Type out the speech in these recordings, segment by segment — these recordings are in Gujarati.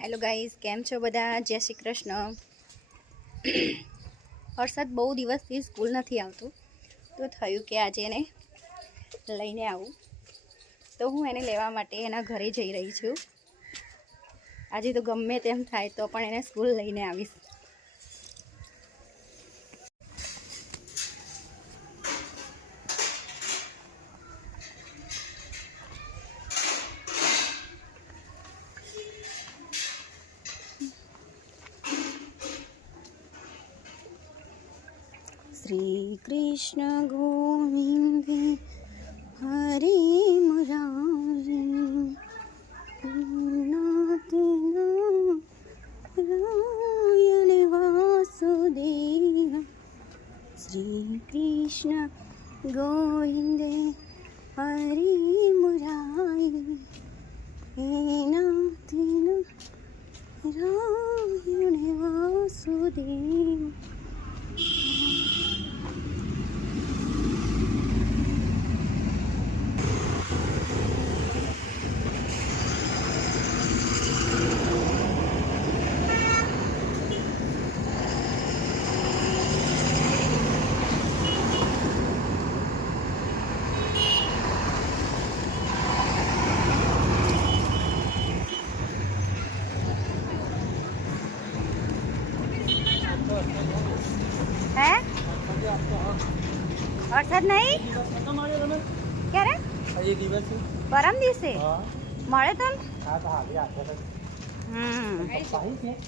હેલો ગાઈઝ, કેમ છો બધા? જય શ્રી કૃષ્ણ. હર્ષદ બહુ દિવસથી સ્કૂલ નથી આવતું, તો થયું કે આજે એને લઈને આવું. તો હું એને લેવા માટે એના ઘરે જઈ રહી છું. આજે તો ગમે તેમ થાય તો પણ એને સ્કૂલ લઈને આવીશ. શ્રી કૃષ્ણ ગોવિંદ હરે મુરારી નાથ નારાયણ વાસુદેવ. શ્રી કૃષ્ણ ગોવિંદ હરે મુરારી નાથ નારાયણ વાસુદેવ. હે વરસાદ નહીં ક્યારે? પરમ દિવસે મળે તમ?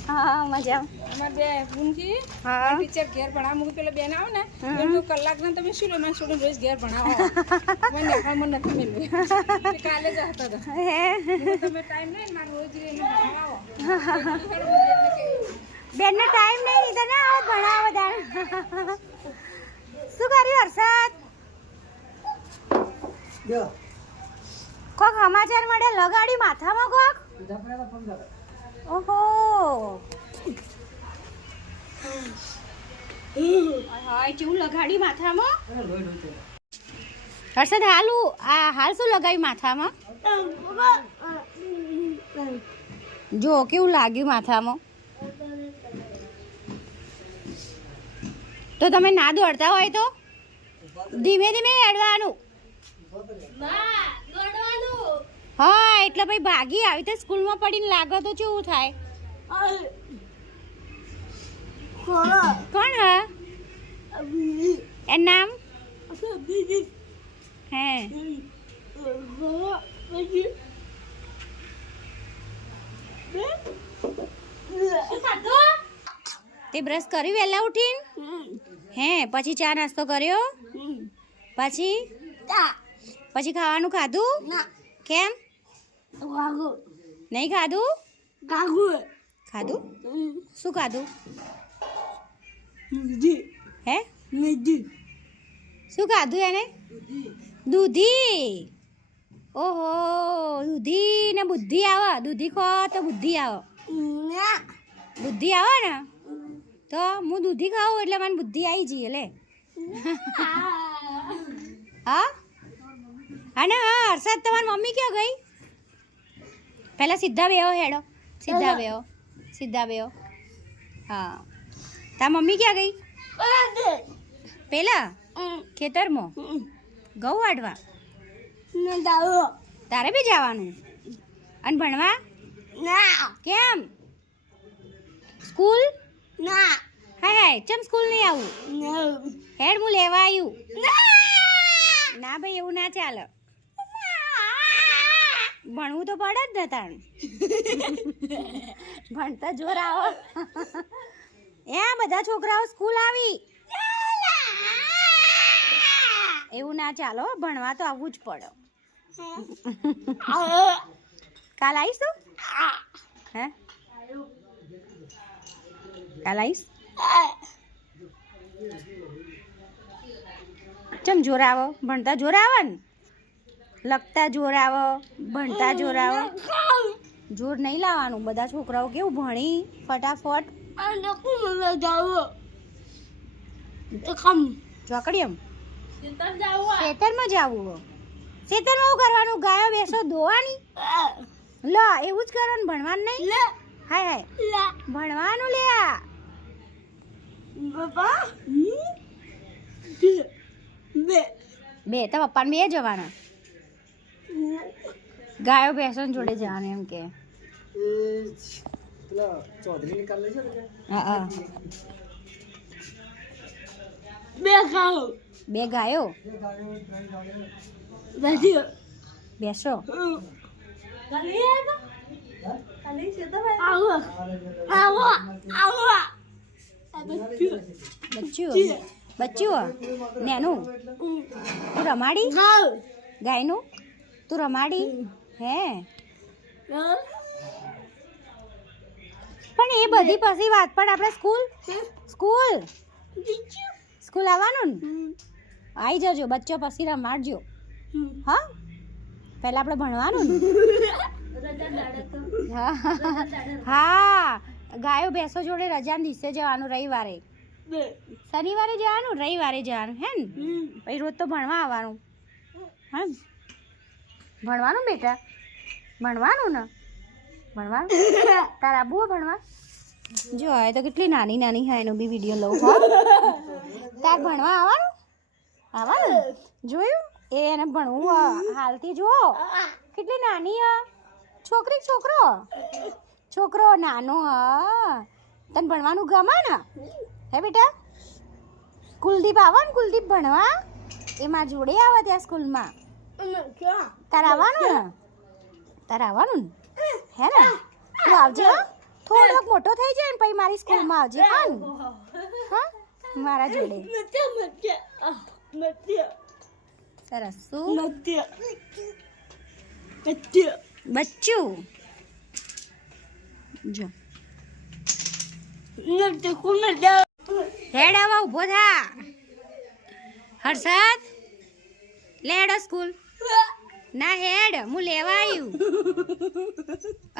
હા મજા. અમાર બે પૂનકી ટીચર ઘેર ભણાવ મૂકી પેલા બેન આવો ને એટલું કલાક ના તમે શું લો મેં છોડીને રોજ ઘેર ભણાવો મને મને નથી મેળવી કાલે જ હતા તમે ટાઈમ નહીં મારે રોજ ભણાવો બેનને ટાઈમ નહીં લીધો ને આવો ભણાવો બધા. શું કર્યું હર્ષદ? કોક સમાચાર મળે લગાડી માથામાં કોક? ઓહો હાય કેવું લગાડી માથામાં? હર્ષદ હાલ શું લગાવ્યું માથામાં? જો કેવું લાગ્યું માથામાં? તો તમે ના દોડતા હોય તો ધીમે ધીમે હેડવાનું. હા એટલે ભાઈ ભાગી આવી તો સ્કૂલમાં પડીને લાગે તો કેવું થાય? કોણ હા એનું નામ? હે તે બ્રશ કર્યું વહેલા ઉઠીને? હે પછી ચા નાસ્તો કર્યો? પછી ખાવાનું ખાધું? કેમ નહીં ખાધું? ખાધું? શું ખાધું? હે શું ખાધું એને? દૂધી. ઓહો દૂધી ને બુદ્ધિ આવે. દૂધી ખો તો બુદ્ધિ આવે. બુદ્ધિ આવે ને તો હું દૂધી ખાઉં એટલે મને બુદ્ધિ આવી જઈએ લે. હા અને હા હર્ષદ તમારી મમ્મી ક્યાં ગઈ? પહેલા સીધા બેહો હેડો. સીધા બેહો. હા તાર મમ્મી ક્યાં ગઈ? પેલા ખેતરમાં ઘઉં વાઢવા. તારે બી જવાનું? અને ભણવા? કેમ સ્કૂલ? હાય ચમ સ્કૂલ નહીં આવું? હેડ હું લેવા આવ્યું. ના ભાઈ એવું ના ચાલે. ભણવું તો પડે જ ને તાણ. ભણતા જોર આવો. બધા છોકરાઓ સ્કૂલ આવી એવું ના ચાલો. ભણવા તો આવવું જ પડે. કાલ આવીશ તું? હે કાલ આવીશ? ચમ જોર આવો? ભણતા જોર આવે ને? લખતા જોર આવો, ભણતા જોર આવો. જોર નહીં લાવવાનું. બધા છોકરાઓ કેવું ભણી ફટાફટ. ચોકડી એમ ખેતરમાં જવું. ખેતરમાં શું કરવાનું? ગાયો બેસો ધોવાની? લો એવું જ કરવાનું, ભણવાનું નહીં. હાય હાય ભણવાનું લે આ બાબા બે તો પપ્પાને બે જવાના ગાયો ભેંસો જોડે જવાનું એમ કે હા બે ગાયો બેસો બચ્ચું નેનું તું રમાડી ગાયનું તું રમાડી હે પણ એ બધી પછી વાત પણ આપણે સ્કૂલ આવવાનું ને આવી જજો બચ્ચો પછી રમાડજો હા પહેલા આપણે ભણવાનું ને હા ગાયો ભેંસો જોડે રજાના દિવસે જવાનું રવિવારે શનિવારે જવાનું રવિવારે જવાનું હે ને પછી રોજ તો ભણવા આવવાનું હા ભણવાનું બેટા ભણવાનું ને ભણવાનું તારા આબુ ભણવા જો હવે તો કેટલી નાની નાની હા એનો બી વિડીયો લઉં હો તાર ભણવા આવવાનું જોયું એને ભણવું હાલથી જુઓ કેટલી નાની છોકરી છોકરો નાનો હા તને ભણવાનું ગમે ને હે બેટા કુલદીપ આવો ને કુલદીપ ભણવા એમાં જોડે આવે ત્યાં સ્કૂલમાં તારે આવવાનું ને હે ને તું આવજે થોડોક મોટો થઈ જાય ને પછી મારી સ્કૂલમાં આવજે હા મારા જોડે સરસ શું બચ્ચું જો હેડ આવા ઉભો થા હર્ષદ લેડ સ્કૂલ ના હેડ હું લેવા આવ્યું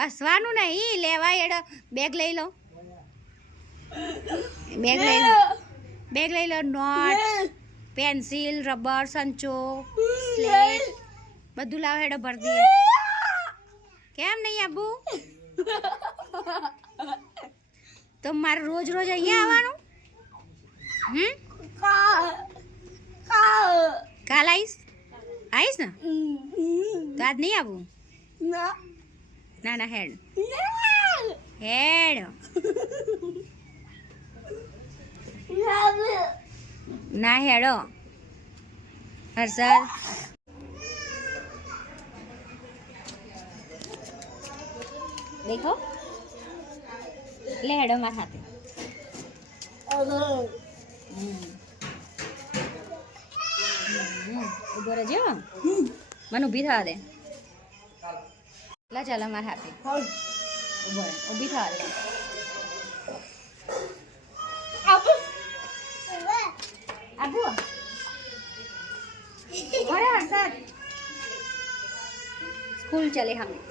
હસવાનું નહીં લેવા હેડ બેગ લઈ લો બેગ લઈ લો નોટ પેન્સિલ રબર સંચો સ્લેટ બધું લાવ હેડો ભર દઈએ કેમ નહીં આબુ તો મારે રોજ અહીંયા આવવાનું કાલ આવીશ ને તો આજ નહીં આવું ના હેડ ના હેડો હર્ષદ દેખો લે હેડો મારા હાથે ઉભો રહેજો મને ઊભી થવા દે લા ચાલ મારા હાથે ઉભો રહે ઊભી થવા દે આબુ અરે હર્ષદ સ્કૂલ ચલે હમ